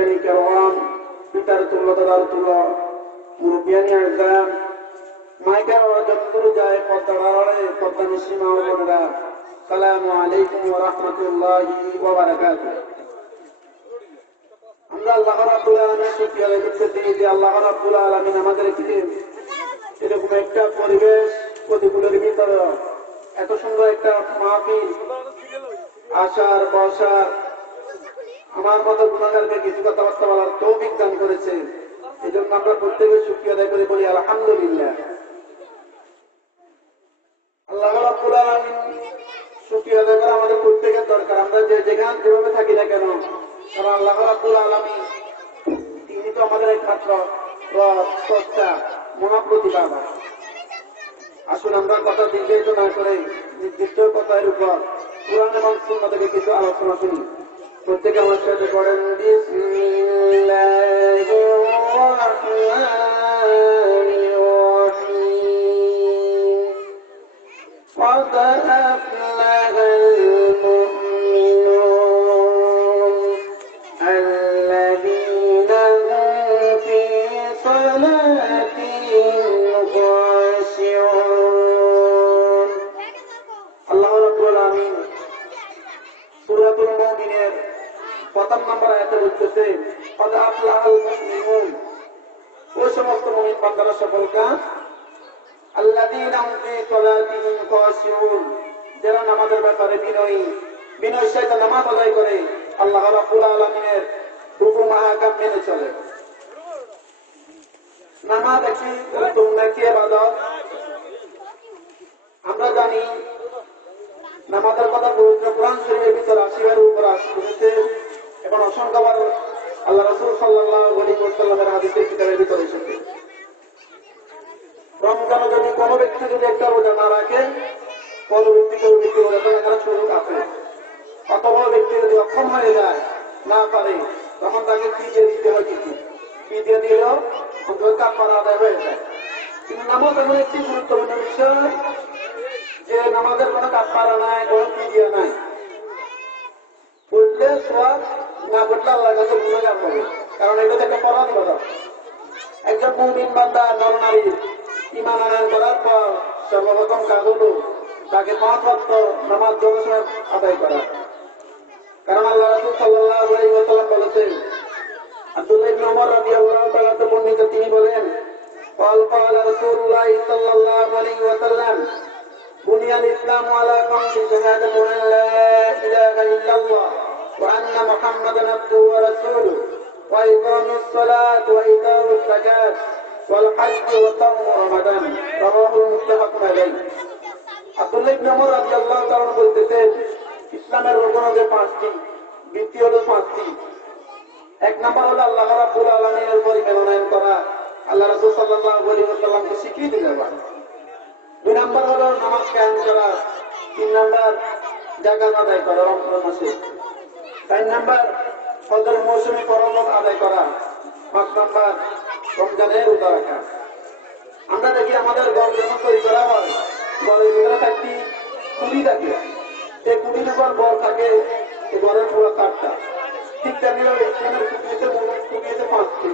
মুরব্বিয়ানি কেরাম, পিতার তুল্য দাদার তুল্য মুরব্বিয়ানি আজম, মাইকের যতদূর যায় পর্দার আড়ালে পর্দা নিসীমা ও বোনেরা, আসসালামু আলাইকুম ওয়া রাহমাতুল্লাহি ওয়া বারাকাতুহু। আমরা আল্লাহ রাব্বুল আলামিনের শুকরিয়া আদায় করতেছি যে আল্লাহ রাব্বুল আলামিন আমাদেরকে এরকম একটা পরিবেশ প্রতিকূলের ভিতরে এত সুন্দর একটা মাহফিল আসার বসার আমার মতো গুণাগারকে কিছু কথাবার্তা বলার তৌফিক দান করেছে। এই জন্য আমরা প্রত্যেকে শুকরিয়া আদায় করে বলি আলহামদুলিল্লাহ। আল্লাহ রাব্বুল আলামিন শুকরিয়া আদায় করা আমাদের প্রত্যেকের দরকার। আমরা যে যেখানে যেভাবে থাকি না কেন, কারণ আল্লাহ রাব্বুল আলামিন তিনি তো আমাদের একমাত্র স্রষ্টা, মহাপ্রতিপাদক। আসুন আমরা কথা দীর্ঘায়িত না করে নির্দিষ্ট কথার উপর কুরআন এবং সুন্নাহ থেকে কিছু আলোচনা শুনি। প্রত্যেকে আমার সাথে পড়েন বিসমিল্লাহির রাহমানির রাহিম। قد أفلح المؤمنون الذين هم في صلاتهم خاشعون। আল্লাহ রাব্বুল আলামিন সূরাতুল মুমিনের প্রথম নম্বর আয়াতে বলতেছে قد أفلح المؤمنون, ওই সমস্ত মুমিন বান্দারা সফলকাম, আল্লাযীনা হুম ফী সালাতিহিম খাশিউন, যারা নামাজের ব্যাপারে বিনয়ের সাথে নামাজ আদায় করে, আল্লাহ রাব্বুল আলামিনের হুকুম আহকাম মেনে চলে। নামাজ একটি গুরুত্বপূর্ণ একটি ইবাদত। আমরা জানি নামাজের কথা পবিত্র কোরআন শরীফের ভিতরে ৮০ উপর আসছে এবং অসংখ্যবার আল্লাহ রাসূল সাল্লাল্লাহু আলাইহি ওয়াসাল্লামের হাদিসের কিতাবের ভিতরে এসেছে। রমজানে যদি কোনো ব্যক্তি যদি একটা রোজা না রাখে, কোনো ব্যক্তিকে রোজা রাখার সুযোগ আছে। অথবা ব্যক্তি যদি অক্ষম হয়ে যায়, না পারে, তখন তাকে ফিদিয়া দিতে হয়। কিছু ফিদিয়া দিলেও কাফারা আদায় হয়ে যায়। কিন্তু নামাজ এমন একটি গুরুত্বপূর্ণ বিষয় যে নামাজের কোনো কাফারা নাই, কোনো ফিদিয়া নাই। পড়লে সওয়াব, না পড়লে আল্লাহর কাছে গুনাহগার হবে, কারণ এটা একটা ফরজ ইবাদত। একজন মুমিন বান্দা নরনারী ঈমান আনয়ন করার পর সর্বপ্রথম কাজ হলো তাকে ৫ ওয়াক্ত নামাজ যথাসময়ে আদায় করা। কারণ আল্লাহ রাসূল সাল্লাল্লাহু আলাইহি ওয়াসাল্লাম বলেছেন, আব্দুল্লাহ ইবনে ওমর রাদিয়াল্লাহু তাআলা থেকে বর্ণিত, তিনি বলেন قال رسول الله صلى الله عليه وسلم بني الإسلام على 5 شهادة أن لا إله إلا الله وأن محمدا عبده ورسوله وإقام الصلاة وإيتاء الزكاة والحج وصوم رمضان رواه متفق عليه। আব্দুল্লাহ ইবনে ওমর রাদিয়াল্লাহু তাআলা বলতেছেন, ইসলামের রুকন হলো 5টি, ভিত্তি হলো 5টি। এক নম্বর হলো আল্লাহ রাব্বুল আলামিনের উপর ঈমান করা, আল্লাহ রাসূল সাল্লাল্লাহু আলাইহি ওয়াসাল্লামকে স্বীকৃতি দেওয়া। 2 নম্বর হলো নামাজ কায়েম করা। 3 নম্বর যাকাত আদায় করা রমজান মাসে। 4 নম্বর ফজর মৌসুমী ফরজ আদায় করা। 5 নম্বর রমজানের রোজা রাখা। আমরা দেখি আমাদের ঘর যখন তৈরি করা হয়, ঘরের ভিতরে একটি কুড়ি থাকে, এই কুড়ির উপর বর থাকে, এই ঘরের পুরো 4টা। ঠিক তেমনি ইসলামের কুড়িতে 5টি,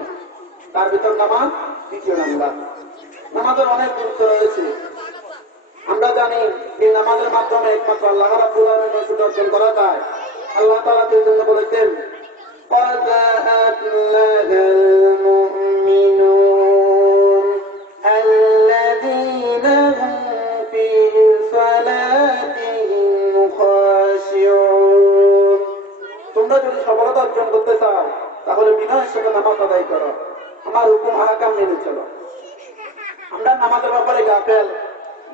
তার ভিতর নামাজ 2য় নাম্বার। নামাজের অনেক গুরুত্ব রয়েছে। আমরা জানি এই নামাজের মাধ্যমে একমাত্র আল্লাহ রাব্বুল আলামিনের নৈকট্য অর্জন করা যায়। আল্লাহ তাআলা এই জন্য বলেছেন قد أفلح المؤمنون الذين هم في صلاتهم خاشعون। তোমরা যদি সফলতা অর্জন করতে চাও, তাহলে বিনয়ের সাথে নামাজ আদায় করো, আমার হুকুম আহকাম মেনে চলো। আমরা নামাজের ব্যাপারে গাফেল।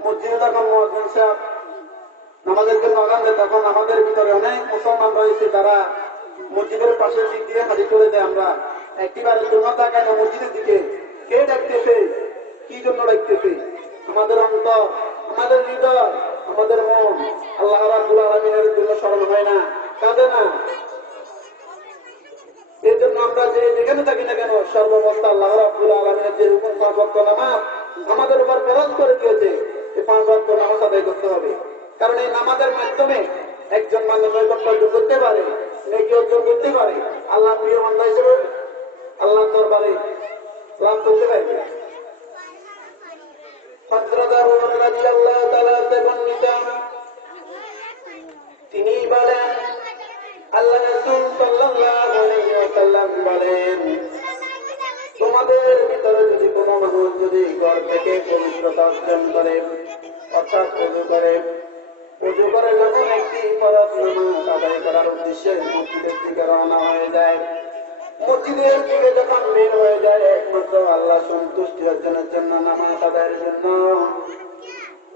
মসজিদে যখন মুয়াজ্জিন সাহেব নামাজের জন্য আযান দেয়, তখন আমাদের ভিতরে অনেক মুসলমান রয়েছে যারা মসজিদের পাশে দিক দিয়ে হাজির করে দেয়। আমরা একটিবারের জন্য তাকাই না মসজিদের দিকে, কে ডাকতেছে, কি জন্য ডাকতেছে। আমাদের অন্তর, আমাদের হৃদয়, আমাদের মন আল্লাহ রাব্বুল আলামিনের জন্য স্মরণ হয় না, কাঁদে না। এর জন্য আমরা যে যেখানে থাকি না কেন, সর্বমস্ত আল্লাহ রাব্বুল আলামিনের যে হুকুম 5 ওয়াক্ত নামাজ আমাদের উপর ফরজ করে দিয়েছে, এই 5 ওয়াক্ত নামাজ আদায় করতে হবে। কারণ এই নামাজের মাধ্যমে একজন মানুষ নৈকট্য অর্জন করতে পারে, নেকি অর্জন করতে পারে, আল্লাহ প্রিয় বান্দা হিসেবে পারে, লাভ করতে পারবে। হযরত আবু বকর রাদিয়াল্লাহু তাআলা বর্ণিত, তিনি বলেন আল্লাহ রাসূল সাল্লাল্লাহু আলাইহি ওয়াসাল্লাম বলেন, তোমাদের ভিতরে যদি কোনো মানুষ যদি ঘর থেকে পবিত্রতা অর্জন করে, অর্থাৎ ওযু করে যখন একটি ফরজ নামাজ আদায় করার উদ্দেশ্যে মসজিদের দিকে রওনা হয়ে যায়, মসজিদের দিকে যখন বের হয়ে যায় একমাত্র আল্লাহ সন্তুষ্টি অর্জনের জন্য, নামাজ আদায়ের জন্য,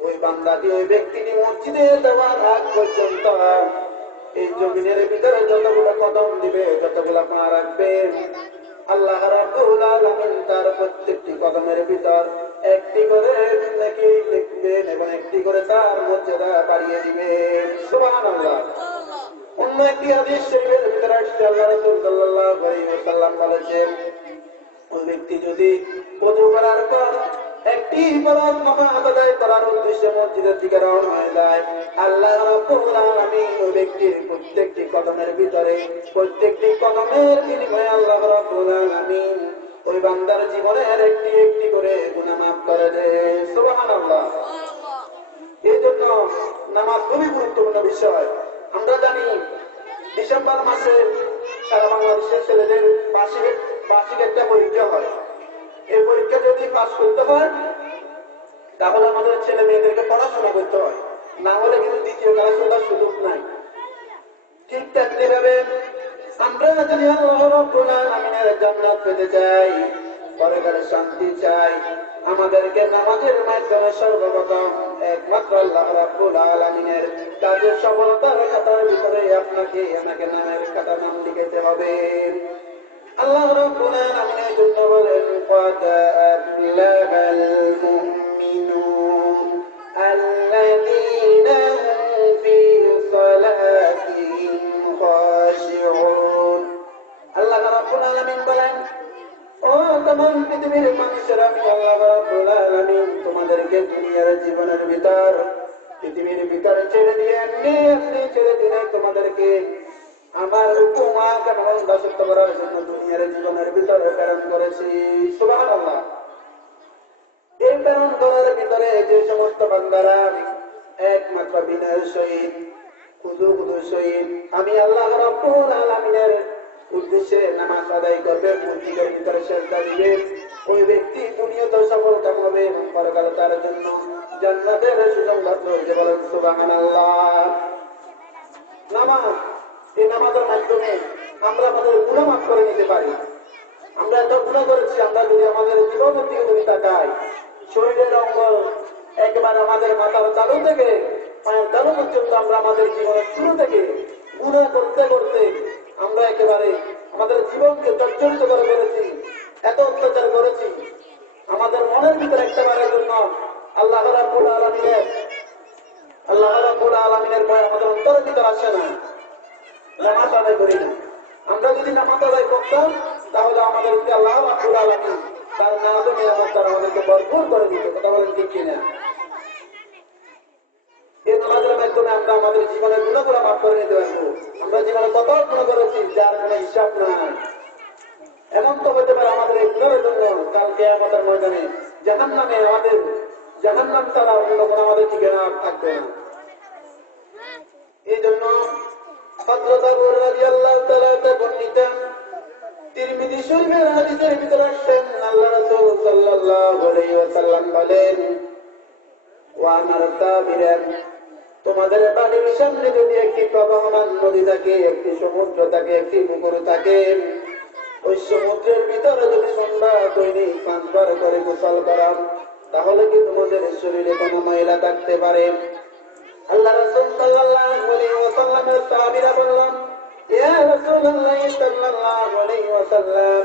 ওই বান্দাটি ওই ব্যক্তিটি মসজিদে যাওয়ার আগ পর্যন্ত এই জমিনের ভিতরে যতগুলো কদম দিবে, যতগুলো পা রাখবে, আল্লাহ রাব্বুল আলামিন তার প্রত্যেকটি কদমের ভিতর একটি করে নেকি লিখবেন এবং একটি করে তার মর্যাদা বাড়িয়ে দিবেন। সুবহানাল্লাহ। অন্য একটি হাদিস শরীফের ভিতরে আসছে, আল্লাহ রাসূল সাল্লাল্লাহু আলাইহি ওয়াসাল্লাম বলেছেন, ওই ব্যক্তি যদি ওযু করার পর একটি ফরজ নামাজ আদায় করার উদ্দেশ্যে মসজিদের দিকে রওনা হয়ে যায়, আল্লাহ রাব্বুল আলামিন ওই ব্যক্তির প্রত্যেকটি কদমের ভিতরে, প্রত্যেকটি কদমের বিনিময়ে আল্লাহ রাব্বুল আলামিন ওই বান্দার জীবনের একটি একটি করে গুনাহ মাফ করে দেন। সুবহানাল্লাহ। এই জন্য নামাজ খুবই গুরুত্বপূর্ণ বিষয়। আমরা জানি ডিসেম্বর মাসে সারা বাংলাদেশের ছেলেদের বার্ষিক একটা পরীক্ষা হয়। এই পরীক্ষা যদি পাস করতে হয় তাহলে আমাদের ছেলে মেয়েদেরকে পড়াশোনা করতে হয়, না হলে কিন্তু দ্বিতীয় ক্লাস করার সুযোগ নাই। ঠিক তেমনি ভাবে আমরা যদি আল্লাহ রাব্বুল আলামিনের জান্নাত পেতে চাই, পরকালে শান্তি চাই, আমাদেরকে নামাজের মাধ্যমে সর্বপ্রথম একমাত্র আল্লাহ রাব্বুল আলামিনের কাজের সফলতার খাতার ভিতরে আপনাকে আমাকে নামের খাতা নাম লিখতে হবে। আল্লাহ রাব্বুল আলামিনের জন্য বলেন, قد أفلح المؤمنون الذين هم في صلاتهم خاشعون। আল্লাহ রাব্বুল আলামিন বলেন, ও তমাম পৃথিবীর মানুষেরা, আমি আল্লাহ রাব্বুল আলামিন তোমাদেরকে দুনিয়ার জীবনের ভিতর, পৃথিবীর ভিতরে ছেড়ে দিয়ে এমনি ছেড়ে দিলে তোমাদেরকে আমার উপমাকে দাসত্ব করার জন্য দুনিয়ার জীবনের ভিতরে প্রেরণ করেছি। সুবহানাল্লাহ। এই প্রেরণ করার ভিতরে যে সমস্ত বান্দারা একমাত্র বিনয়ের সহিত, খুদুর সহিত আমি আল্লাহ রাব্বুল আলামিনের উদ্দেশ্যে নামাজ আদায় করবে, মসজিদের ভিতরে সেজদা দিবে, ওই ব্যক্তি দুনিয়াতে সফল কাম হবে এবং পরকালে তার জন্য জান্নাতের সুসংবাদ রয়েছে। বলেন সুবহানাল্লাহ। নামাজ, এই নামাজের মাধ্যমে আমরা আমাদের গুনাহ মাফ করে নিতে পারি। আমরা এত গুনাহ করেছি, আমরা যদি আমাদের জীবনের দিকে যদি তাকাই, শরীরের অঙ্গ একেবারে আমাদের মাথার তালু থেকে পায়ের তালু পর্যন্ত আমরা আমাদের জীবনের শুরু থেকে গুনাহ করতে করতে আমরা একেবারে আমাদের জীবনকে জর্জরিত করে ফেলেছি, এত অত্যাচার করেছি। আমাদের মনের ভিতরে একটাবারের জন্য আল্লাহ রাব্বুল আলামিনের ভয় আমাদের অন্তরের ভিতরে আসে না, নামাজ আদায় করি না। আমরা যদি নামাজ আদায় করতাম তাহলে আমাদেরকে আল্লাহ রাব্বুল আলামিন তার নাজে নিয়ামত দ্বারা আমাদেরকে ভরপুর করে দিত। কথা বলেন ঠিক কিনা? এই নামাজের মাধ্যমে আমরা আমাদের জীবনের গুণাগুলো মাফ করে নিতে পারবো। আমরা জীবনে কত গুণ করেছি যার কোনো হিসাব নাই। এমন তো হতে পারে আমাদের এই গুণের জন্য কাল কিয়ামতের ময়দানে জাহান্নামে আমাদের জাহান্নাম ছাড়া অন্য কোনো আমাদের ঠিকানা থাকবে না। এই জন্য হযরত আবু হুরায়রা রাদিয়াল্লাহু তাআলা বর্ণিত তিরমিজি শরীফের হাদিসের ভিতরে আসছেন, আল্লাহ রাসূল সাল্লাল্লাহু আলাইহি ওয়াসাল্লাম বলেন, ওয়া মারতাবিরান, তোমাদের বাড়ির সামনে যদি একটি প্রবাহমান নদী থাকে, একটি সমুদ্র থাকে, একটি পুকুর থাকে, ওই সমুদ্রের ভিতরে যদি তোমরা দৈনিক 5 বার করে গোসল করো, তাহলে কি তোমাদের শরীরে কোনো ময়লা থাকতে পারে? আল্লাহ রাসূল সাল্লাল্লাহু আলাইহি ওয়াসাল্লামের সাহাবীরা বললেন, ইয়া রাসূলুল্লাহ সাল্লাল্লাহু আলাইহি ওয়াসাল্লাম,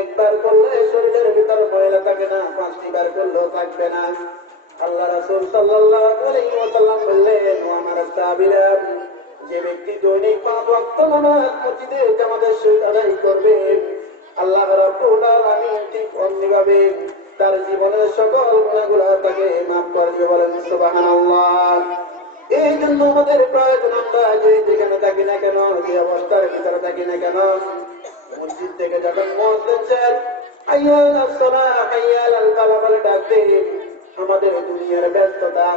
একবার করলে শরীরের ভিতর ময়লা থাকে না, 5টি বার করলেও থাকবে না। আল্লাহ রাসূল সাল্লাল্লাহু আলাইহি ওয়াসাল্লাম বললেন, ও আমার সাহাবীরা, যে ব্যক্তি দৈনিক 5 ওয়াক্ত নামাজ মসজিদে জামাতের সহিত আদায় করবে, আল্লাহ রাব্বুল আলামিন ঠিক অমনিভাবে তার জীবনের সকল গুনাহগুলো তাকে মাফ করে দিবে। বলেন সুবহানাল্লাহ। এই জন্য আমাদের প্রয়োজন, আমরা যেখানে থাকি না কেন, যে অবস্থার ভিতরে থাকি না কেন, মসজিদ থেকে যখন মুয়াজ্জিন সাহেব হাইয়া আলাস সালাহ হাইয়া আলাল ফালাহ বলে ডাক দেয়, আমাদের দুনিয়ার ব্যস্ততা,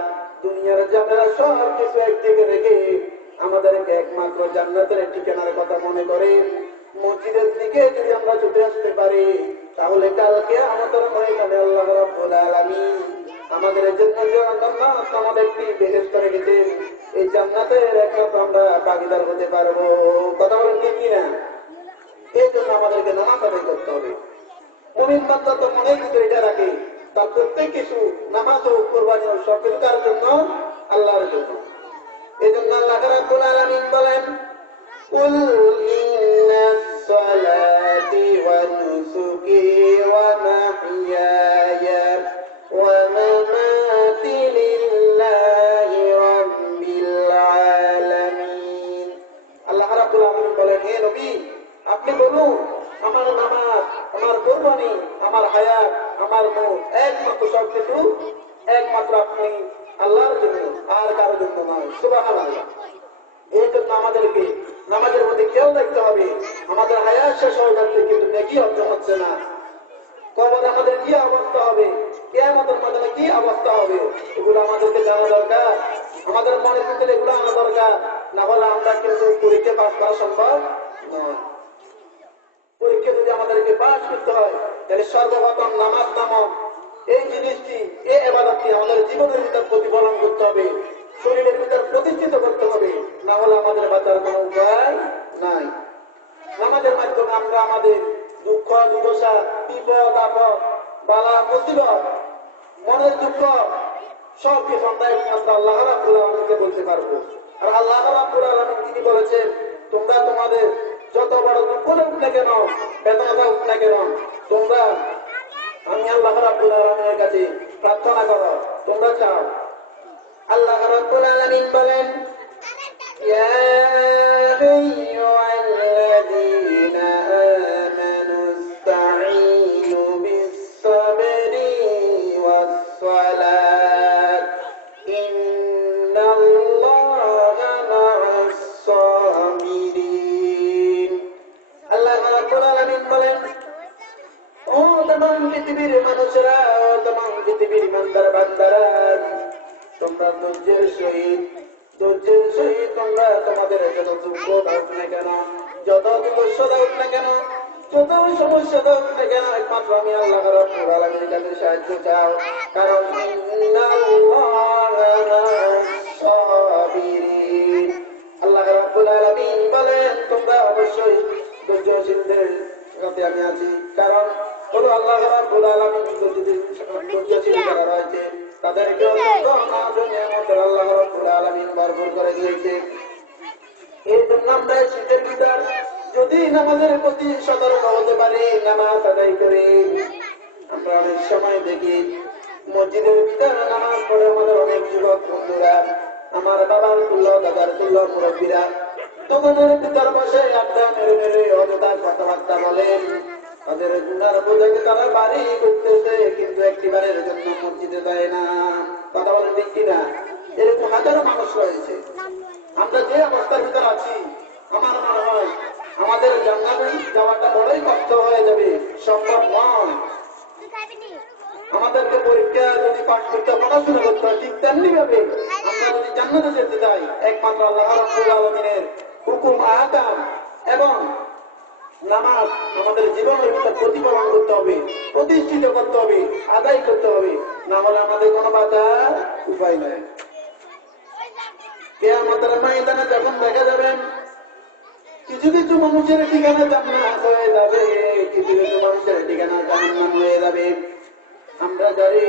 দুনিয়ার ঝামেলা সব কিছু একদিকে রেখে আমাদেরকে একমাত্র জান্নাতের ঠিকানার কথা মনে করে মসজিদের দিকে যদি আমরা ছুটে আসতে পারি, তাহলে কালকে আমাদের ময়দানে আল্লাহ রাব্বুল আলামিন আমাদের জন্য যে জান্নাত আমাদেরকে বেহেশত করে গেছেন, এই জান্নাতের একমাত্র আমরা ভাগীদার হতে পারবো। কথা বলেন ঠিক কিনা? এই জন্য আমাদেরকে নামাজ আদায় করতে হবে। মুমিন বান্দা তো মনের ভিতরে এটা রাখে, তার প্রত্যেক কিছু নামাজ ও কুরবানি ও সব কিছু কার জন্য? আল্লাহর জন্য। এই জন্য আল্লাহ রাব্বুল আলামিন বলেন, কুল ইন্নাস সালাতি ওয়া নুসুকি ওয়া মাহইয়ায়া ওয়া মামাতি লিল্লাহি রাব্বিল আলামিন। আল্লাহ রাব্বুল আলামিন বলেন, হে নবী আপনি বলুন, আমার নামাজ, আমার কুরবানি, আমার হায়াত, আমার মৌত একমাত্র সবকিছু একমাত্র আপনি আল্লাহর জন্য, আর কারোর জন্য নয়। সুবহানাল্লাহ। এই জন্য আমাদেরকে নামাজের মধ্যে খেয়াল রাখতে হবে, আমাদের হায়াত শেষ হয়ে যাচ্ছে কিন্তু নেকি অর্জন হচ্ছে না। কবরে আমাদের কি অবস্থা হবে, কিয়ামতের ময়দানে কি অবস্থা হবে, এগুলো আমাদেরকে জানা দরকার। আমাদের মনের ভিতরে এগুলো আনা দরকার, না হলে আমরা কিন্তু পরীক্ষা পাস করা সম্ভব নয়। পরীক্ষা যদি আমাদেরকে পাস করতে হয়, তাহলে সর্বপ্রথম নামাজ নামক এই জিনিসটি, এই ইবাদতটি আমাদের জীবনের ভিতর প্রতিফলন করতে হবে, শরীরের ভিতর প্রতিষ্ঠিত করতে হবে, না হলে আমাদের বাঁচার কোনো উপায় নাই। নামাজের মাধ্যমে আমরা আমাদের দুঃখ দুর্দশা, বিপদ আপদ, বালা মুসিবত, মনের দুঃখ সব কিছু আমরা একমাত্র আল্লাহ রাব্বুল আলামিনকে বলতে পারবো। আর আল্লাহ রাব্বুল আলামিন তিনি বলেছেন, তোমরা তোমাদের যত বড় দুঃখ হোক না কেন, বেদনা হোক না কেন, তোমরা আমি আল্লাহ রাব্বুল আলামিনের কাছে প্রার্থনা করো, তোমরা চাও। আল্লাহ রাব্বুল আলামিন বলেন, ইয়া আইয়ুহাল্লাযীনা আমানু ইসতাঈনু বিস-সাবরি ওয়াস-সালাত ইন্নাল্লাহা মা'আস-সাবিরিন। আল্লাহ রাব্বুল আলামিন বলেন, ও तमाम পৃথিবীর মানুষেরা, ও तमाम পৃথিবীর ইমানদার বান্দারা, তোমরা ধৈর্যের সহিত তোমরা তোমাদের যত দুঃখ দাও না কেন, যত সমস্যা দাও না কেন, যত সমস্যা দাও না কেন, একমাত্র আমি আল্লাহ রাব্বুল আলামিনের কাছে সাহায্য চাও। কারণ আল্লাহ রাব্বুল আলামিন বলেন, তোমরা অবশ্যই ধৈর্যশীলদের সাথে আমি আছি। কারণ হলো আল্লাহ রাব্বুল আলামিন ধৈর্যশীল যারা রয়েছে তাদেরকে আল্লাহ রাব্বুল আলামিন ভরপুর করে দিয়েছে। এই জন্য আমরা শীতের ভিতর যদি নামাজের প্রতি সতর্ক হতে পারি, নামাজ আদায় করি। আমরা অনেক সময় দেখি মসজিদের ভিতর নামাজ পড়ে আমাদের অনেক যুবক বন্ধুরা, আমার বাবার তুল্য, দাদার তুল্য মুরব্বীরা দোকানের ভিতর বসে আড্ডা মেরে মেরে অযথা কথাবার্তা বলেন। তাদের গুনার বোঝাকে তারা বাড়ি করতেছে, কিন্তু একটিবারের জন্য মসজিদে যায় না। কথা বলেন ঠিক কিনা? এরকম হাজারো মানুষ রয়েছে। আমরা যে অবস্থার ভিতর আছি, আমার মনে হয় আমাদের জান্নাতে যাওয়াটা বড়ই কষ্ট হয়ে যাবে, সম্ভব নয়। আমাদেরকে পরীক্ষা যদি পাঠ করতে, পড়াশোনা করতে হয়, ঠিক তেমনি ভাবে আমরা যদি জান্নাতে যেতে চাই, একমাত্র আল্লাহ রাব্বুল আলামিনের হুকুম আহকাম এবং নামাজ আমাদের জীবনের ভিতর প্রতিফলন করতে হবে, প্রতিষ্ঠিত করতে হবে, আদায় করতে হবে, না হলে আমাদের কোনো বাঁচার উপায় নাই। কিয়ামতের ময়দানে যখন দেখা যাবেন কিছু কিছু মানুষের ঠিকানা জান্নাত হয়ে যাবে, কিছু কিছু মানুষের ঠিকানা জাহান্নাম হয়ে যাবে। আমরা জানি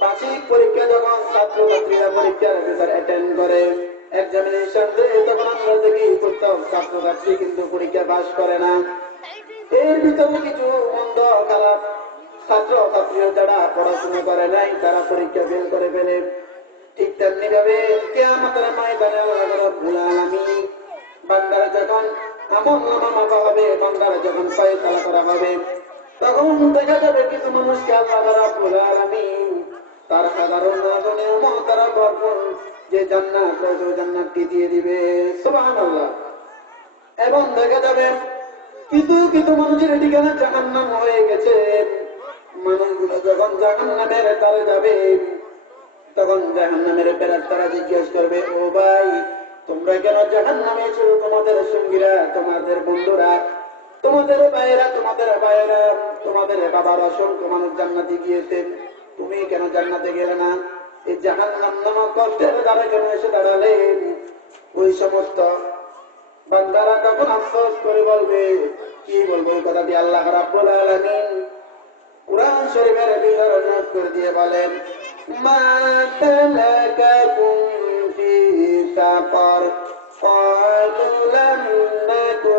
বার্ষিক পরীক্ষা যখন ছাত্রছাত্রীরা পরীক্ষার ভিতর অ্যাটেন্ড করে, এক্সামিনেশন দেয়, তখন আমরা দেখি প্রত্যেক ছাত্রছাত্রী কিন্তু পরীক্ষা পাস করে না। এর ভিতরে কিছু মন্দ খারাপ ছাত্রছাত্রীরা যারা পড়াশোনা করে নাই, তারা পরীক্ষা ফেল করে ফেলে। ঠিক তেমনি ভাবে কিয়ামতের ময়দানে আল্লাহ রাব্বুল আলামিন বান্দারা যখন আমলনামা মাপা হবে, বান্দারা যখন ফয়সালা করা হবে, তখন দেখা যাবে কিছু মানুষকে আল্লাহ রাব্বুল আলামিন তার সাধারণ নিয়ামত দ্বারা ভরপুর যে জান্নাত রয়েছে, ওই জান্নাতটি দিয়ে দিবে। সুবহানাল্লাহ। এবং দেখা যাবে কিছু কিছু মানুষের ঠিকানা জাহান্নাম হয়ে গেছে। মানুষগুলো যখন জাহান্নামের দ্বারে যাবে, তখন জাহান্নামের ফেরেশতারা জিজ্ঞেস করবে, ও ভাই, তোমরা কেন জাহান্নামে ছিল? তোমাদের সঙ্গীরা, তোমাদের বন্ধুরা, তোমাদের ভাইয়েরা, তোমাদের বাবার অসংখ্য মানুষ জান্নাতে গিয়েছে, তুমি কেন জান্নাতে গেলে না? এই জাহান্নাম নামক কষ্টের দ্বারা কেন এসে দাঁড়ালেন? ওই সমস্ত বান্দারা তখন আফসোস করে বলবে, কি বলবো এই কথাটি? আল্লাহ রাব্বুল আলামিন কুরআন শরীফের ভিতরে নোট করে দিয়ে বলেন, মা সালাকাকুম ফি সাকার ক্বালু লাম নাকু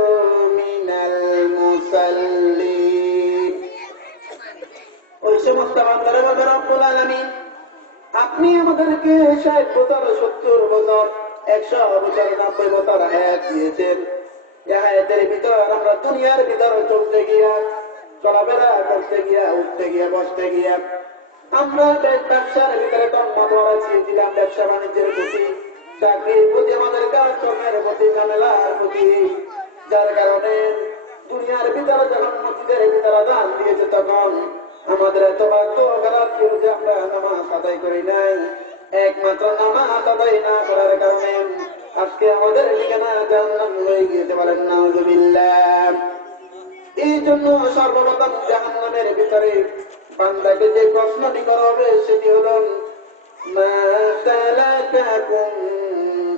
মিনাল মুসাল্লিন। ওই সমস্ত বান্দারা বলবে, রব্বুল আলামিন, আপনি আমাদেরকে 60 বছর, 70 বছর, 100 বছর, 90 বছর হায়াত দিয়েছেন। এই হায়াতের ভিতর আমরা দুনিয়ার ভিতরে চলতে গিয়া, চলাফেরা করতে গিয়া, উঠতে গিয়া, বসতে গিয়া, আমরা ব্যবসার ভিতরে ছিলাম, ব্যবসা বাণিজ্যের প্রতি, চাকরির প্রতি, আমাদের কাজকর্মের প্রতি, ঝামেলার প্রতি, যার কারণে দুনিয়ার ভিতরে যখন মসজিদের ভিতরে দান দিয়েছে, তখন আমাদের এত ভাগ্য খারাপ ছিল যে আমরা নামাজ আদায় করি নাই। একমাত্র নামাজ আদায় না করার কারণে আজকে আমাদের ঠিকানা জাহান্নাম হয়ে গিয়েছে। বলেন নাউযুবিল্লাহ। এই জন্য সর্বপ্রথম জাহান্নামের ভিতরে বান্দাকে যে প্রশ্নটি করা হবে সেটি হল, মা সালাকাকুম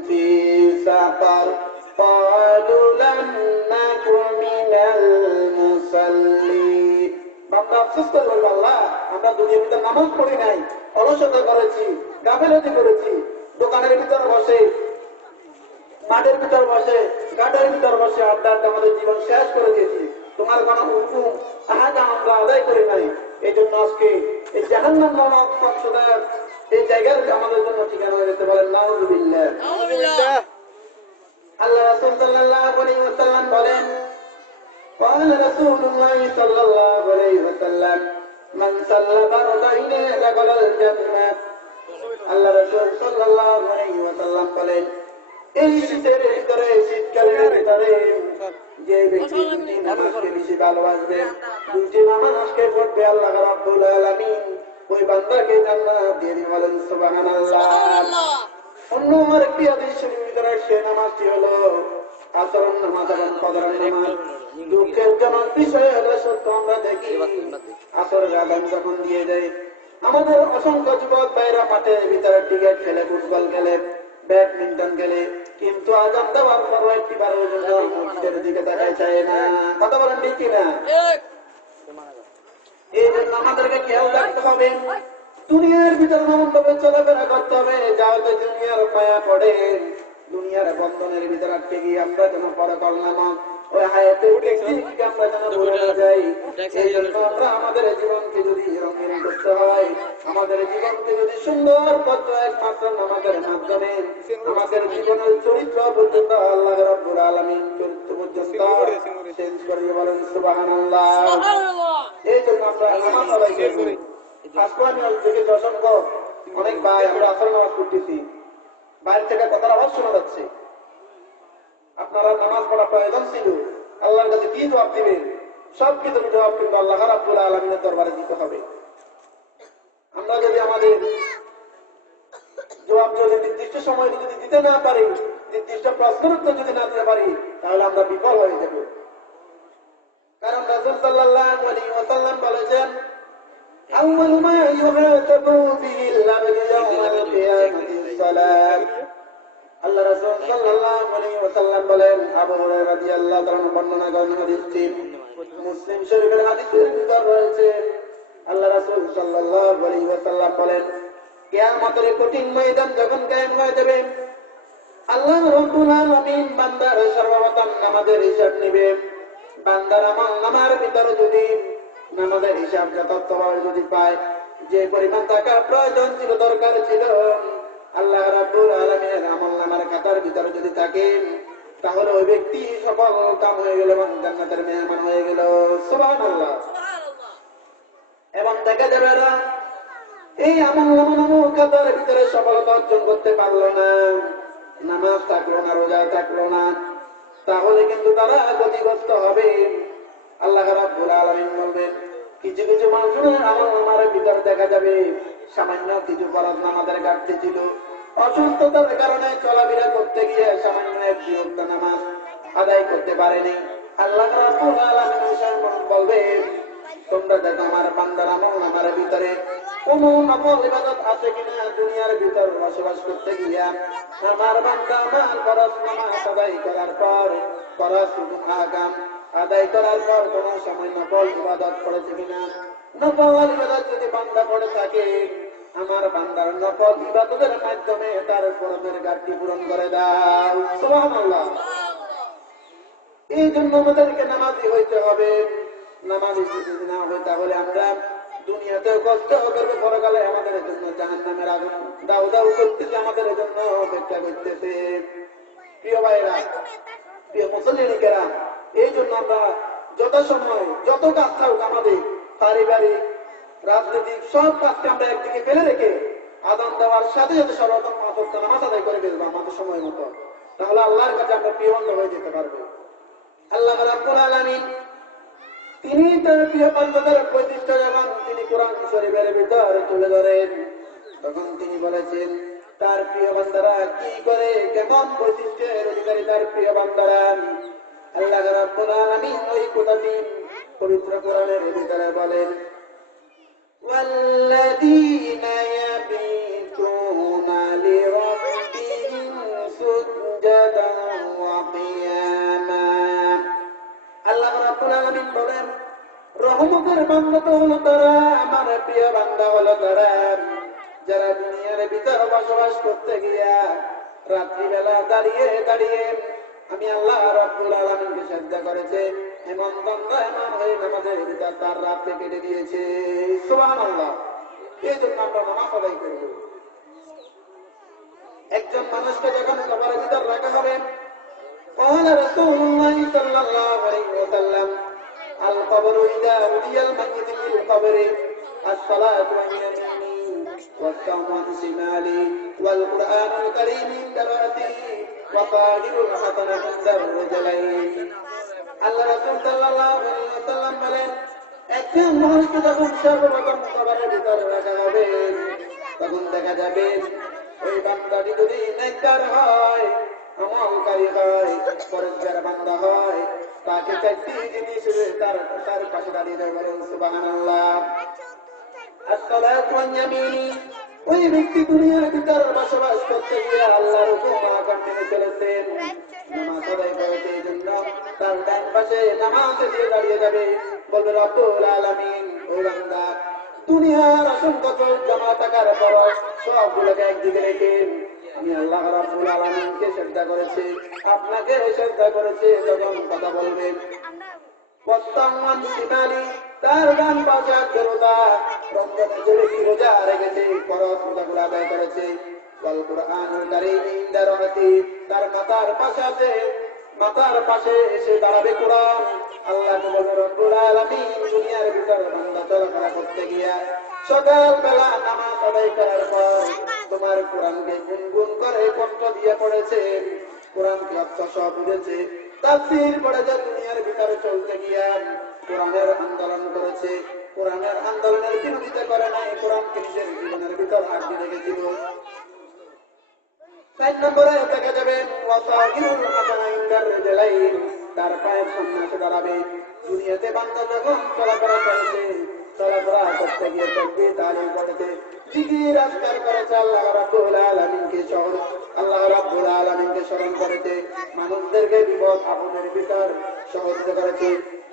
ফি সাকার ক্বালু লাম নাকু মিনাল মুসাল্লিন। বান্দা আফসোস করে বলবে, আল্লাহ, আমরা দুনিয়ার ভিতরে নামাজ পড়ি নাই, অলসতা করেছি, গাফিলতি করেছি, দোকানের ভিতরে বসে, মাঠের ভিতর বসে, ঘাটের ভিতর বসে আড্ডা আমাদের জীবন শেষ করে দিয়েছি, তোমার কোন হুকুম আহকাম আমরা আদায় করি নাই। এই জন্য আজকে এই জাহান্নাম নামক কষ্টদায়ক এই জায়গার আমাদের জন্য ঠিকানা হয়ে যেতে পারেন। নাউযুবিল্লাহ। আল্লাহ রাসূল সাল্লাল্লাহু আলাইহি ওয়াসাল্লাম বলেন, قال رسول الله صلى الله عليه وسلم من صلى فرضين دخل الجنة। আল্লাহ রাসূল সাল্লাল্লাহু আলাইহি ওয়াসাল্লাম বলেন, এই শীতের ভিতরে, শীতকালের ভিতরে যে ব্যক্তি দুটি নামাজকে বেশি ভালোবাসবে, দুটি নামাজকে পড়বে, আল্লাহ রাব্বুল আলামিন ওই বান্দাকে জান্নাত দিয়ে দিবেন। বলেন সুবহানাল্লাহ। অন্য আরেকটি হাদিসের ভিতরে সে নামাজটি হলো আসরের নামাজ এবং ফজরের নামাজ। দুঃখের যেমন বিষয় হলো, সত্য আমরা দেখি আসরের আযান যখন দিয়ে দেয়, আমাদের অসংখ্য যুবক ভাইরা মাঠের ভিতরে ক্রিকেট খেলে, ফুটবল খেলে, ব্যাডমিন্টন খেলে, কিন্তু আযান দেওয়ার পরও একটিবারের জন্য মসজিদের দিকে তাকায় চায় না। কথা বলেন ঠিক কিনা? এই জন্য আমাদেরকে খেয়াল রাখতে হবে, দুনিয়ার ভিতরে নানানভাবে চলাফেরা করতে হবে, যাতে দুনিয়ার মায়া পড়ে, দুনিয়ার বন্ধনের ভিতরে আটকে গিয়ে আমরা যেন পরকাল নামক ওই হায়াতে টেকনিককে আমরা যেন ভুলে না যাই। এই জন্য আমরা আমাদের জীবনকে যদি রঙিন করতে হয়, আমাদের জীবনকে যদি সুন্দর করতে হয়, একমাত্র নামাজের মাধ্যমে আমাদের জীবনের চরিত্র পর্যন্ত আল্লাহ রাব্বুল আলামিন চরিত্র পর্যন্ত চেঞ্জ করে। বলেন সুবহানাল্লাহ। এই জন্য আমরা নামাজ আদায় করি। আজকে আমি থেকে অসংখ্য অনেক ভাই আমরা আসর নামাজ পড়তেছি, বাইরে থেকে কথার আওয়াজ শোনা যাচ্ছে। আপনারা নামাজ পড়া প্রয়োজন ছিল, আল্লাহর কাছে কি জবাব দিবেন? সব কিছু জবাব কিন্তু আল্লাহ রাব্বুল আলামিনের দরবারে দিতে হবে। আমরা যদি আমাদের জবাব যদি নির্দিষ্ট সময় যদি দিতে না পারি, নির্দিষ্ট প্রশ্নের উত্তর যদি না দিতে পারি, তাহলে আমরা বিফল হয়ে যাব। কারণ রাসূল সাল্লাল্লাহু আলাইহি ওয়াসাল্লাম বলেছেন, আউয়ালু মা ইউহাসাবু বিহিল আবদু ইয়াওমাল কিয়ামাতিস সালাত। আল্লাহ রাসূল সাল্লাল্লাহু আলাইহি ওয়াসাল্লাম বলেন, আবু হুরায়রা রাদিয়াল্লাহু তাআলা বর্ণনা করেন হাদিসটি মুসলিম শরীফের হাদিসের ভিতর রয়েছে। আল্লাহ রাসূল সাল্লাল্লাহু আলাইহি ওয়াসাল্লাম বলেন, কিয়ামতের কঠিন ময়দান যখন কায়েম হয়ে যাবে, আল্লাহ রাব্বুল আলামিন বান্দার সর্বপ্রথম নামাজের হিসাব নেবে। বান্দার আমলনামার ভিতরে যদি নামাজের হিসাব যথার্থভাবে যদি পায়, যে পরিমাণ টাকা প্রয়োজন ছিল, দরকার ছিল, আল্লাহ রাব্বুল আলামিনের আমলনামার খাতার ভিতরে যদি থাকে, তাহলে ওই ব্যক্তি সফল কাম হয়ে গেল এবং জান্নাতের মেহমান হয়ে গেল। সুবহানাল্লাহ। এবং দেখা যাবে না এই আমলনামা নামক খাতার ভিতরে সফলতা অর্জন করতে পারলো না, নামাজ থাকলো না, রোজা থাকলো না, তাহলে কিন্তু তারা ক্ষতিগ্রস্ত হবে। আলামিন বলবেন, কিছু কিছু মানুষের আমল আমার ভিতর দেখা যাবে সামান্য কিছু ফরজ নামাজের ঘাটতি ছিল, অসুস্থতার কারণে চলাফেরা করতে গিয়ে সামান্য একটি ওয়াক্ত নামাজ আদায় করতে পারেনি। আল্লাহ রাব্বুল আলামিন বলবেন, তোমরা দেখো আমার বান্দার আমল নামার ভিতরে কোন নফল ইবাদত আছে কিনা। দুনিয়ার ভিতর বসবাস করতে গিয়া আমার বান্দা আমার ফরজ নামাজ আদায় করার পর, ফরজ আহকাম আদায় করার পর কোন সময় নফল ইবাদত করেছে কিনা। নফল ইবাদত যদি বান্দা করে থাকে, আমার বান্দার নফল ইবাদতের মাধ্যমে তার ফরজের ঘাটতি পূরণ করে দাও। সুবহানাল্লাহ। এই জন্য আমাদেরকে নামাজি হইতে হবে। নামাজি যদি না হয় তাহলে আমরা দুনিয়াতেও কষ্ট করবো, পরকালে আমাদের জন্য জাহান্নামের আগুন দাউ দাউ করতেছে, আমাদের জন্য অপেক্ষা করতেছে। প্রিয় ভাইরা, প্রিয় মুসলিমেরা, এই জন্য আমরা যত সময় যত কাজ থাকুক আমাদের পারিবারিক রাজনৈতিক সব কাজকে আমরা একদিকে ফেলে রেখে আযান দেওয়ার সাথে সাথে সর্বপ্রথম নামাজ আদায় করে ফেলবো আমাদের সময় মতো, তাহলে আল্লাহর কাছে আমরা প্রিয় বান্ধব হয়ে যেতে পারবো। আল্লাহ রাব্বুল আলামিন তিনি তার প্রিয় বান্দাদের বৈশিষ্ট্য যখন তিনি কোরআন শরীফের ভিতরে তুলে ধরেন, তখন তিনি বলেছেন তার প্রিয় বান্দারা কি করে, কেমন বৈশিষ্ট্যের অধিকারী তার প্রিয় বান্দারা। আল্লাহ রাব্বুল আলামিন ওই কথাটি পবিত্র কোরআনের ভিতরে বলেন, ওয়াল্লাযীনা ইয়াবিতুনা লিরাব্বিহিম সুজদান ওয়া কিয়ামা। আল্লাহ রাব্বুল আলামিন বলেন, রহমতের বান্দা তো হলো তারা, আমার প্রিয় বান্দা হলো তারা যারা দুনিয়ার ভিতর বসবাস করতে গিয়া রাত্রিবেলা দাঁড়িয়ে দাঁড়িয়ে আমি আল্লাহ রাব্বুল আলামিনকে সিজদা করেছে, এমন বান্দা এমন হয়ে নামাজের ভিতর তার রাতকে কেটে দিয়েছে। সুবহানাল্লাহ। এই জন্য আমরা নামাজ আদায় করব। একজন মানুষকে যখন কবরের ভিতর রাখা হবে, قال رسول الله صلى الله عليه وسلم القبر إذا ولي الميت في القبر الصلاة عن يميني والصوم عن شمالي والقرآن الكريم عند رأسي وطاهر الحسن عند الرجلين। আল্লাহ রাসূল সাল্লাল্লাহু আলাইহি ওয়াসাল্লাম বলেন, একজন মানুষকে যখন সর্বপ্রথম কবরের ভিতর রাখা হবে, তখন দেখা যাবে ওই বান্দাটি যদি নেককার হয়, আমলকারী হয়, পরেজগার বান্দা হয়, তাকে চারটি জিনিস তার পাশে দাঁড়িয়ে দেয়। বলেন সুবহানাল্লাহ। আসসালাতু আন ইয়ামিনি, ওই ব্যক্তি দুনিয়ার ভিতর বসবাস করতে গিয়ে আল্লাহর হুকুম আহকাম মেনে চলেছেন, নামাজ আদায় করেছে, এই জন্য তার ডান পাশে নামাজ দিয়ে দাঁড়িয়ে যাবে, বলবে রব্বুল আলামিন, ওই বান্দা দুনিয়ার অসংখ্য জমা টাকার পর সবগুলোকে একদিকে রেখে আমি আল্লাহ রাব্বুল আলামিনকে সিজদা করেছে, আপনাকে সিজদা করেছে, যখন কথা বলবেন ওয়াস্তামান শিমালি, তার ডান পাশে রোজা, রমজানে যে ব্যক্তি রোজা রেখেছে, ফরজ রোজাগুলো আদায় করেছে, ওয়াল কুরআনুল কারীম ইনদা রাহতি, তার মাথার পাশে আছে, মাথার পাশে এসে দাঁড়াবে কোরআন। আল্লাহ বলবে রব্বুল আলামিন, দুনিয়ার ভিতর বান্দা চলাফেরা করতে গিয়া সকালবেলা নামাজ আদায় করার পর তোমার কোরআনকে গুনগুন করে কষ্ট দিয়ে পড়েছে, কোরআনকে অর্থ সব বুঝেছে, তাফসীর পড়েছে, দুনিয়ার ভিতরে চলতে গিয়া কোরআনের আন্দোলন করেছে, কোরআনের আন্দোলনের বিরোধিতা করে নাই, কোরআনকে নিজের জীবনের ভিতর আঁকড়ে রেখেছিল। 4 নম্বরে দেখা যাবে ওয়াসাগিরুল হাসানা ইনদার রিজলাইন, তার পায়ের সামনে এসে দাঁড়াবে। দুনিয়াতে বান্দা যখন চলাফেরা করেছে, চলাফেরা করতে গিয়ে তাকবীর তাহলিল পড়েছে, জিকির আজকার করেছে, আল্লাহ রাব্বুল আলামিনকে স্মরণ করেছে, মানুষদেরকে বিপদ আপদের ভিতর সহযোগিতা করেছে,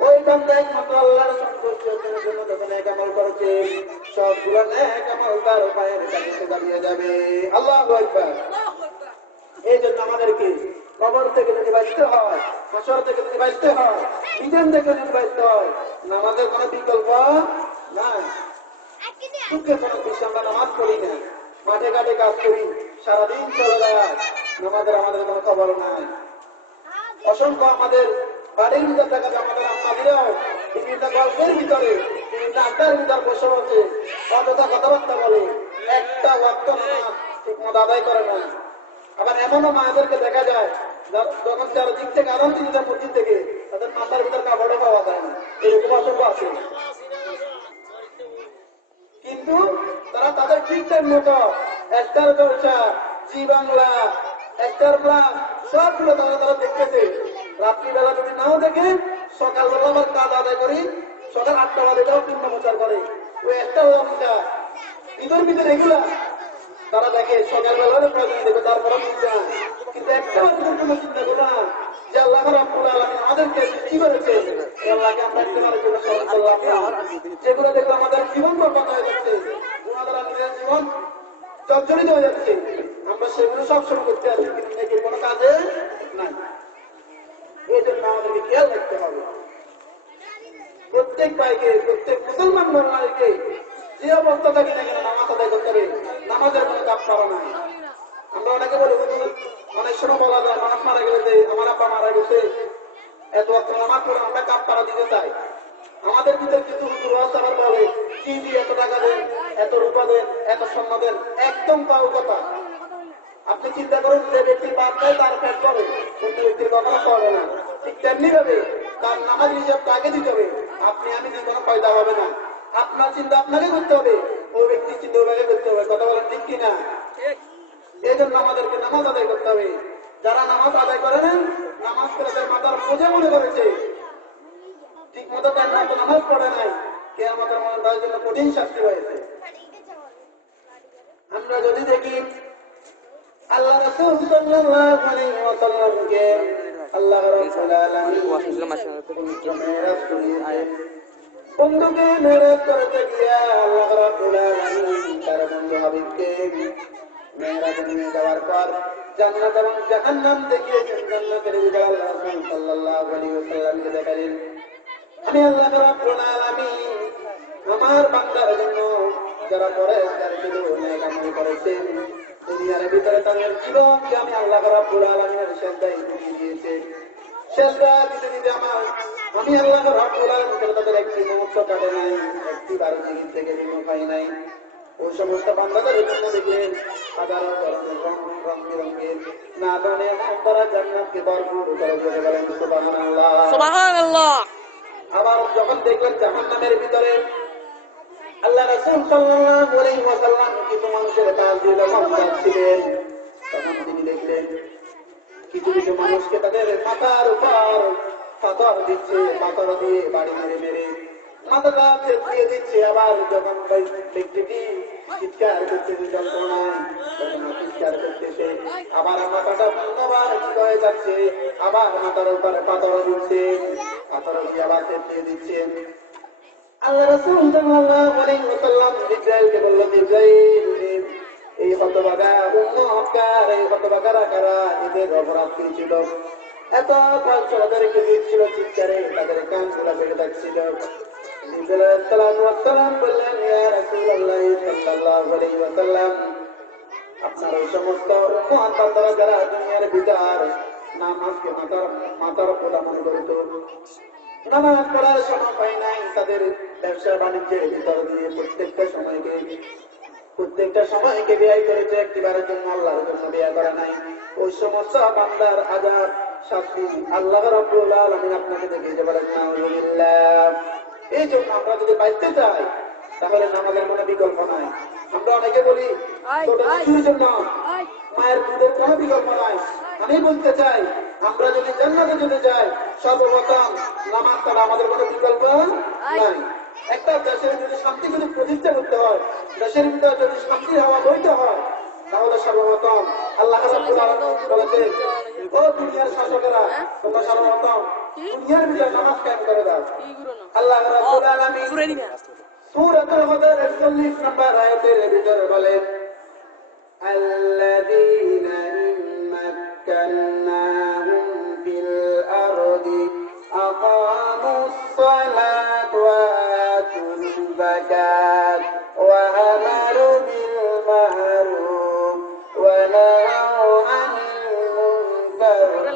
ওই বান্দা একমাত্র আল্লাহর সন্তুষ্টি অর্জনের জন্য যখন নেক আমল করেছে, সবগুলো নেক আমল তার পায়ের কাছে দাঁড়িয়ে যাবে। আল্লাহু আকবার। এই জন্য আমাদেরকে কবর থেকে যদি বাঁচতে হয়, হাসর থেকে যদি বাঁচতে হয়, বিধান থেকে যদি বাঁচতে হয়, নামাজের কোনো বিকল্প নাই। দুঃখের কোনো বিষয় আমরা নামাজ পড়ি না, মাঠে ঘাটে কাজ করি, সারাদিন চলে যায়, নামাজের আমাদের কোনো খবর নাই। অসংখ্য আমাদের বাড়ির ভিতর দেখা যায় আমাদের আম্মাদিরাও বিভিন্ন গল্পের ভিতরে, বিভিন্ন আড্ডার ভিতর বসে বসে অযথা কথাবার্তা বলে, একটা ওয়াক্ত নামাজ ঠিক মতো আদায় করে না। আবার এমনও মায়েদেরকে দেখা যায় যখন চার দিক থেকে আনন্দ দিতে মসজিদ থেকে তাদের মাথার ভিতর কাপড়ও পাওয়া যায় না, এরকম অসংখ্য আছে, কিন্তু তারা তাদের ঠিক টাইম মতো একটার চর্চা, জি বাংলা, একটার প্লাস সবগুলো তারা দেখতেছে। রাত্রিবেলা যদি নাও দেখে সকালবেলা আবার কাজ আদায় করি, সকাল 8টা বাজে তাও পূর্ণ প্রচার করে। ওই একটা অফিসা ভিতর এগুলা তারা দেখে সকালবেলা প্রয়োজন দেবে, তারপরে কিন্তু একটা মানুষের কোনো চিন্তা করবো না যে আল্লাহ রাব্বুল আলামিন আমাদেরকে কি করেছে, আল্লাহকে আমরা একবারের জন্য স্মরণ করলাম না। যেগুলো দেখলে আমাদের জীবন বরবাদ হয়ে যাচ্ছে, ওনাদের নিজের জীবন জর্জরিত হয়ে যাচ্ছে, আমরা সেগুলো সবসময় করতে আছি, কিন্তু নেকির কোনো কাজে নাই। এই জন্য আমাদেরকে খেয়াল রাখতে হবে, প্রত্যেক ভাইকে, প্রত্যেক মুসলমান নারীকে যে অবস্থা থাকে না কেন নামাজ আদায় করতে হবে। নামাজের কোনো কাজ পারা নাই। আমরা অনেকে বলি অনেক সময় বলা যায় মানুষ মারা গেলে, আমার আব্বা মারা গেছে, এত নামাজ পড়ে আমরা কাপ পাড়া দিতে চাই। আমাদের ভিতরে কিছু আবার বলে কি দিয়ে এত টাকা দেন, এত রূপা দেন, এত স্বর্ণ দেন, একদম পাও কথা। আপনি চিন্তা করেন যে ব্যক্তির বাপ দেয় তার পেট করে, কিন্তু ব্যক্তির কখনো পাবে না। ঠিক তেমনি ভাবে তার নামাজ হিসাবটা আগে দিতে হবে। আপনি আমি দিয়ে কোনো ফায়দা হবে না। আপনার চিন্তা আপনাকে করতে হবে, ওই ব্যক্তির চিন্তা ওভাবে করতে হবে। কথা বলেন ঠিক কিনা? এই জন্য আমাদেরকে নামাজ আদায় করতে হবে। যারা নামাজ আদায় করে না, নামাজ করে তার মাথার বোঝা মনে করেছে, ঠিক মতো তার মতো নামাজ পড়ে নাই, কিয়ামতের মধ্যে তার জন্য কঠিন শাস্তি হয়েছে। আমরা যদি দেখি আল্লাহ রাসূল সাল্লাল্লাহু আলাইহি ওয়াসাল্লামকে আল্লাহ রাব্বুল আলামিন মেরাজ করিয়েছেন। বন্ধুকে মেরাজ করতে গিয়া আল্লাহ রাব্বুল আলামিন তার বন্ধু হাবিবকে মেরাজে নিয়ে যাওয়ার পর জান্নাত এবং জাহান্নাম দেখিয়েছেন। জান্নাতের ভিতরে আল্লাহ রাসূল সাল্লাল্লাহু আলাইহি ওয়াসাল্লামকে দেখালেন, আমি আল্লাহ রাব্বুল আলামিন আমার বান্দার জন্য যারা পরেজগার ছিল, নেক আমল করেছেন, দুনিয়ার ভিতরে তাদের জীবনকে আমি আল্লাহ রাব্বুল আলামিনের সিজদায় ঝুঁকিয়ে দিয়েছে। সিজদা দিতে দিতে আমি আল্লাহ রাব্বুল আলামিন তাদের একটি মুহূর্ত কাটে নাই, একটি বার জিকির থেকে বিমুখ হয় নাই। ওই সমস্ত বান্দাদের জন্য দেখলেন হাজারো রং বেরঙের না দনে তারা জান্নাতকে ভরপুর করে দিয়ে বলেন সুবহানাল্লাহ, সুবহানাল্লাহ। আবার যখন দেখলেন জাহান্নামের ভিতরে আল্লাহ রাসূল সাল্লাল্লাহু আলাইহি ওয়াসাল্লাম কিছু মানুষের কাজ দিলে মহতাজ ছিলেন, তখন তিনি দেখলেন কিছু কিছু মানুষকে তাদের মাথার উপর পাথর দিচ্ছে, পাথর দিয়ে বাড়ি মেরে মেরে মাথাটা চেপিয়ে দিচ্ছে। আবার যখন ব্যক্তিটি চিৎকার করতেছে যন্ত্রণায়, চিৎকার করতেছে, আবার মাথাটা পুনর্বার ঠিক হয়ে যাচ্ছে, আবার মাথার উপরে পাথর দিচ্ছে, পাথর দিয়ে আবার চেপিয়ে দিচ্ছেন। আল্লাহ রাসূল সাল্লাল্লাহু আলাইহি ওয়াসাল্লাম জিবরাইলকে বললেন, জিবরাইল এই হতভাগা উম্মতকার, এই হতভাগারা কারা, এদের অপরাধ কি ছিল? এত কষ্ট তাদেরকে দিচ্ছিল, চিৎকারে তাদের কানগুলা বেড়ে যাচ্ছিল। জিবরাইল আলাইহিস সালাম বললেন, ইয়া রাসূলুল্লাহ সাল্লাল্লাহু আলাইহি ওয়াসাল্লাম, আপনার ওই সমস্ত উম্মত বান্দারা যারা দুনিয়ার ভিতর নামাজকে মাথার পোলা মনে করিত, নামাজ পড়ার সময় পাই নাই, তাদের ব্যবসা বাণিজ্যের ভিতর দিয়ে প্রত্যেকটা সময়কে ব্যয় করেছে, একটিবারের জন্য আল্লাহর জন্য ব্যয় করা নাই। ওই সমস্ত বান্দার আযাব শাস্তি আল্লাহ রাব্বুল আলামিন আপনাকে দেখিয়ে বলেন নাউযুবিল্লাহ। এই জন্য আমরা যদি বাঁচতে চাই তাহলে নামাজের কোনো বিকল্প নাই। আমরা অনেকে বলি কিছুর জন্য মায়ের দুধের কোনো বিকল্প নাই। আমি বলতে চাই আমরা যদি জান্নাতে যেতে চাই সর্বপ্রথম নামাজ ছাড়া আমাদের কোনো বিকল্প নাই। একটা দেশের যদি শান্তি যদি প্রতিষ্ঠা করতে হয়, দেশের ভিতরে যদি শান্তি হওয়া বৈধ হয়, তাহলে সর্বপ্রথম আল্লাহ রাব্বুল আলামিন বলেছেন, ও দুনিয়ার শাসকেরা, তোমরা সর্বপ্রথম দুনিয়ার ভিতরে নামাজ কায়েম করে দাও। আল্লাহ রাব্বুল আলামিন সূরাতুল হুজুর ৪১ নম্বর আয়াতের ভিতরে বলেন, আল্লাযীনা মাক্কান্নাহুম ফিল আরদি আকামুস সালাত ওয়া আতুল যাকাত ওয়া আমারু বিল মা'রুফ ওয়া নাহাউ আনিল মুনকার